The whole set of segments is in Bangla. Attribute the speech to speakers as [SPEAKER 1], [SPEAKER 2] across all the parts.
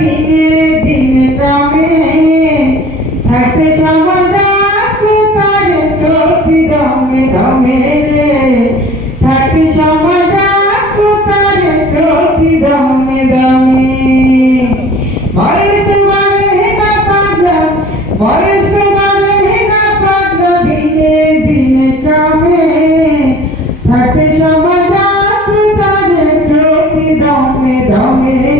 [SPEAKER 1] দিনে দিন ক্রমে থাকতে সমাধাকে তার প্রতি দমে দমে থাকতে সমাধাকে তার প্রতি দমে। দমে বয়স মানে না পাগলা, বয়স মানে না পাগলা, দিনে দিনে ক্রমে থাকতে সমাধাকে তার প্রতি দমে দমে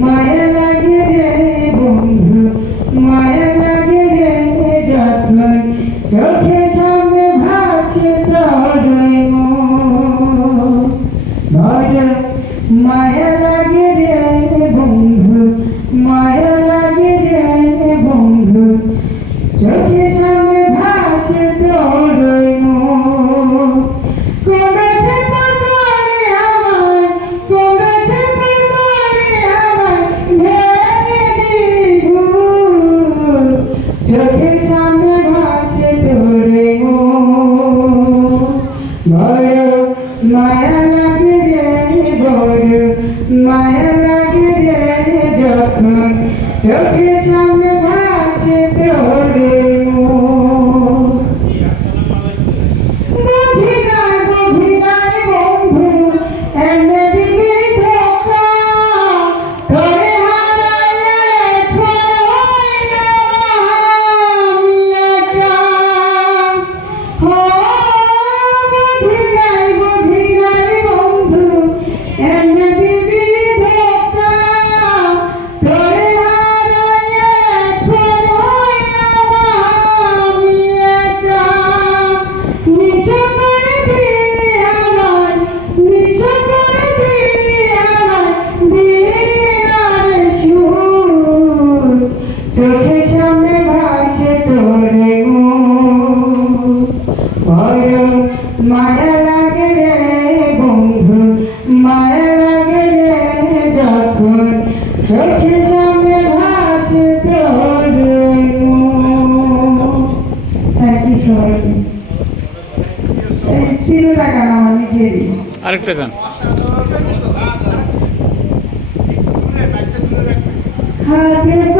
[SPEAKER 1] মায়া লাগে রে। মায়া লাগে রে যখন চোখে সামনে
[SPEAKER 2] আরেকটা গান।